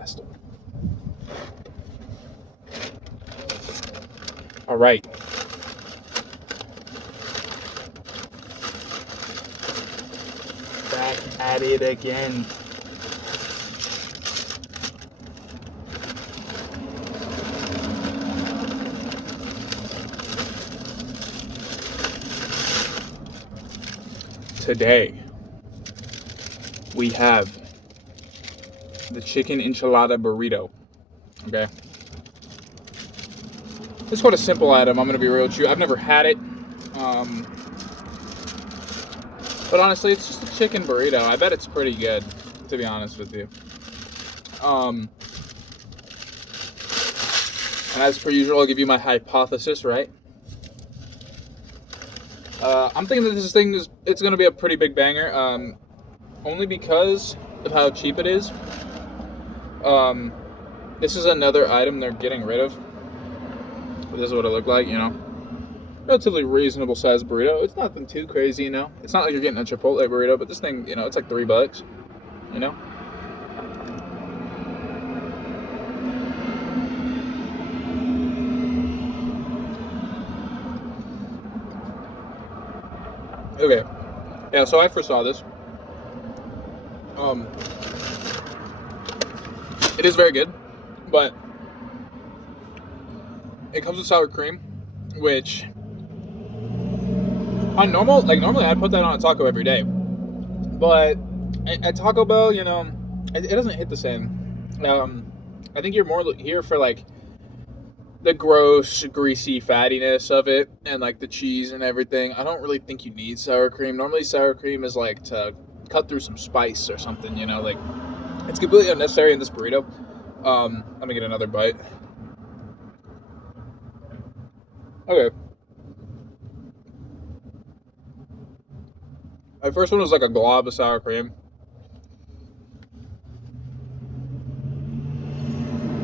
podcast. All right. Back at it again. Today, we have the chicken enchilada burrito. Okay. It's quite a simple item. I'm going to be real with you. I've never had it. But honestly, it's just a chicken burrito. I bet it's pretty good, to be honest with you. And as per usual, I'll give you my hypothesis, right? I'm thinking that this thing it's going to be a pretty big banger. Only because of how cheap it is. This is another item they're getting rid of. This is what it looked like, you know. Relatively reasonable sized burrito. It's nothing too crazy, you know. It's not like you're getting a Chipotle burrito, but this thing, you know, it's like $3, you know. Okay. Yeah, so I first saw this. It is very good, but it comes with sour cream, which normally I'd put that on a taco every day, but at Taco Bell, you know, it doesn't hit the same. I think you're more here for like the gross, greasy fattiness of it and like the cheese and everything. I don't really think you need sour cream. Normally sour cream is like to cut through some spice or something, you know, like it's completely unnecessary in this burrito. Let me get another bite. Okay. My first one was like a glob of sour cream.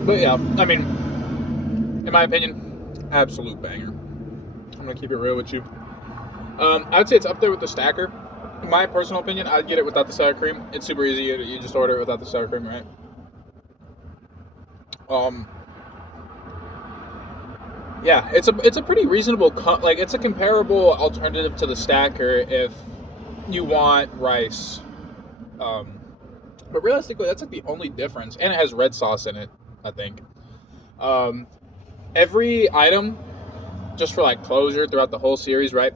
But yeah, I mean, in my opinion, absolute banger. I'm gonna keep it real with you. I'd say it's up there with the stacker. In my personal opinion, I'd get it without the sour cream. It's super easy. You just order it without the sour cream, right? Yeah, it's a pretty reasonable like it's a comparable alternative to the stacker if you want rice. But realistically, that's like the only difference, and it has red sauce in it, I think. Every item, just for like closure throughout the whole series, right?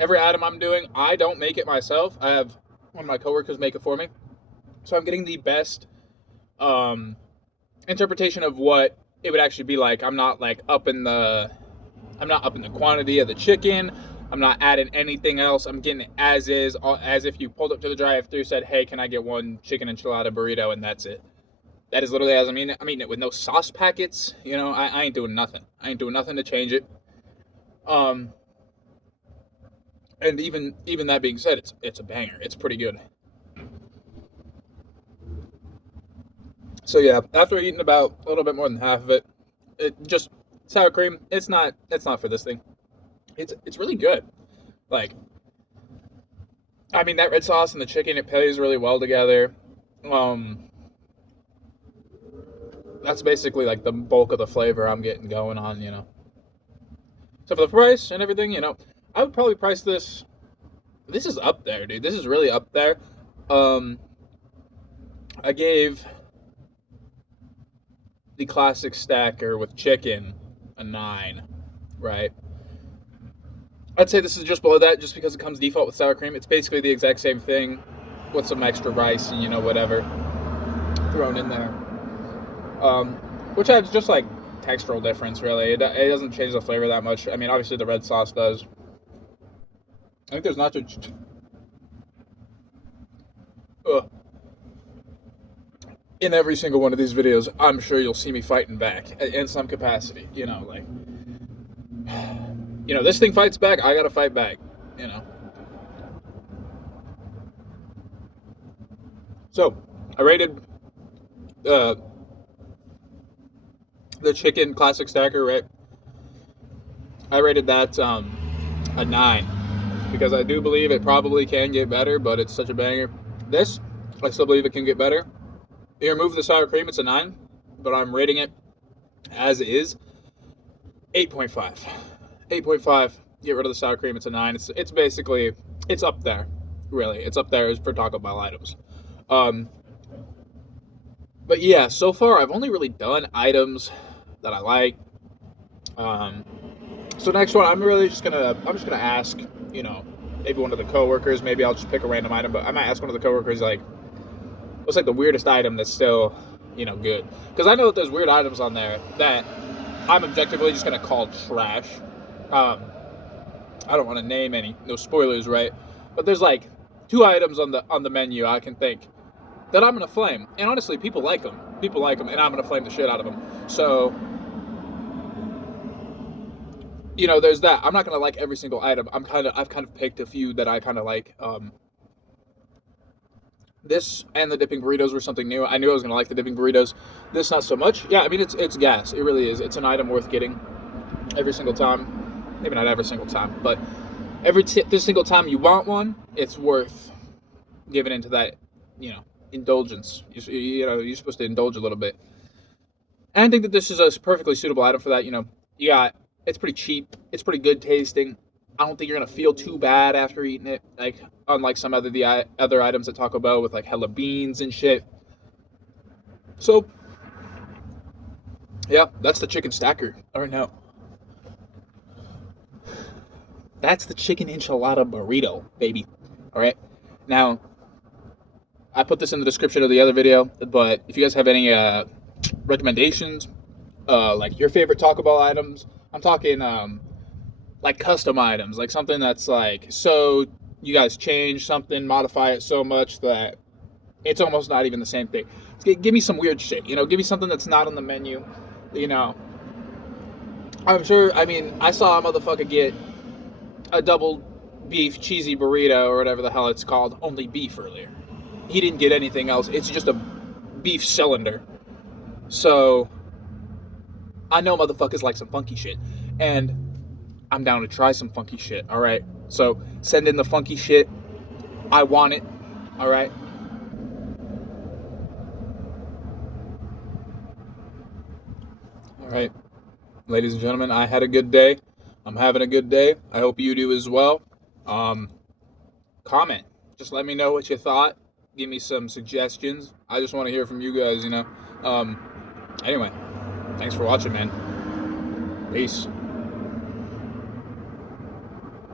Every item I'm doing, I don't make it myself. I have one of my coworkers make it for me, so I'm getting the best interpretation of what it would actually be like. I'm not up in the quantity of the chicken. I'm not adding anything else. I'm getting it as is, as if you pulled up to the drive-thru, said, "Hey, can I get one chicken enchilada burrito?" And that's it. That is literally as I'm eating it. I'm eating it with no sauce packets. You know, I ain't doing nothing. I ain't doing nothing to change it. And even that being said, it's a banger. It's pretty good. So yeah, after eating about a little bit more than half of it, just sour cream. It's not for this thing. It's really good. Like, I mean, that red sauce and the chicken, it plays really well together. That's basically like the bulk of the flavor I'm getting going on, you know. So for the price and everything, you know, I would probably price this. This is up there, dude. This is really up there. I gave the classic stacker with chicken a 9, right? I'd say this is just below that just because it comes default with sour cream. It's basically the exact same thing with some extra rice and, you know, whatever thrown in there. Which adds just like textural difference, really. It doesn't change the flavor that much. I mean, obviously the red sauce does. I think there's nacho. In every single one of these videos, I'm sure you'll see me fighting back in some capacity. You know, like, you know, this thing fights back, I gotta fight back, you know. So, I rated the chicken classic stacker, right? I rated that a 9 because I do believe it probably can get better, but it's such a banger. This, I still believe it can get better. You remove the sour cream, it's a 9. but I'm rating it as is 8.5. 8.5. Get rid of the sour cream. It's a 9. It's basically, it's up there. Really, it's up there for Taco Bell items. Um, but yeah, so far I've only really done items that I like. Um, so next one, I'm just gonna ask, you know, maybe one of the coworkers. Maybe I'll just pick a random item, but I might ask one of the coworkers like, what's like the weirdest item that's still, good? Because I know that there's weird items on there that I'm objectively just gonna call trash. Um, I don't want to name any, no spoilers, right? But there's like two items on the menu I can think that I'm gonna flame, and honestly, people like them. People like them, and I'm gonna flame the shit out of them. So, there's that. I'm not gonna like every single item. I've kind of picked a few that I kind of like. This and the dipping burritos were something new. I knew I was gonna like the dipping burritos. This not so much. Yeah, I mean it's gas. It really is. It's an item worth getting every single time. Maybe not every single time, but this single time you want one, it's worth giving into that, indulgence. You're supposed to indulge a little bit. And I think that this is a perfectly suitable item for that. It's pretty cheap. It's pretty good tasting. I don't think you're gonna feel too bad after eating it. Like unlike some other items at Taco Bell with like hella beans and shit. So yeah, that's the chicken stacker. All right now, that's the chicken enchilada burrito, baby. All right, now I put this in the description of the other video, but if you guys have any recommendations, like your favorite Taco Bell items, I'm talking like custom items, like something that's like, so you guys change something, modify it so much that it's almost not even the same thing. Give me some weird shit, give me something that's not on the menu, I'm sure, I mean, I saw a motherfucker get a double beef cheesy burrito or whatever the hell it's called, only beef earlier. He didn't get anything else. It's just a beef cylinder. So I know motherfuckers like some funky shit, and I'm down to try some funky shit. All right. So send in the funky shit. I want it. All right. All right, ladies and gentlemen, I had a good day. I'm having a good day. I hope you do as well. Comment. Just let me know what you thought. Give me some suggestions. I just want to hear from you guys. Anyway, thanks for watching, man. Peace.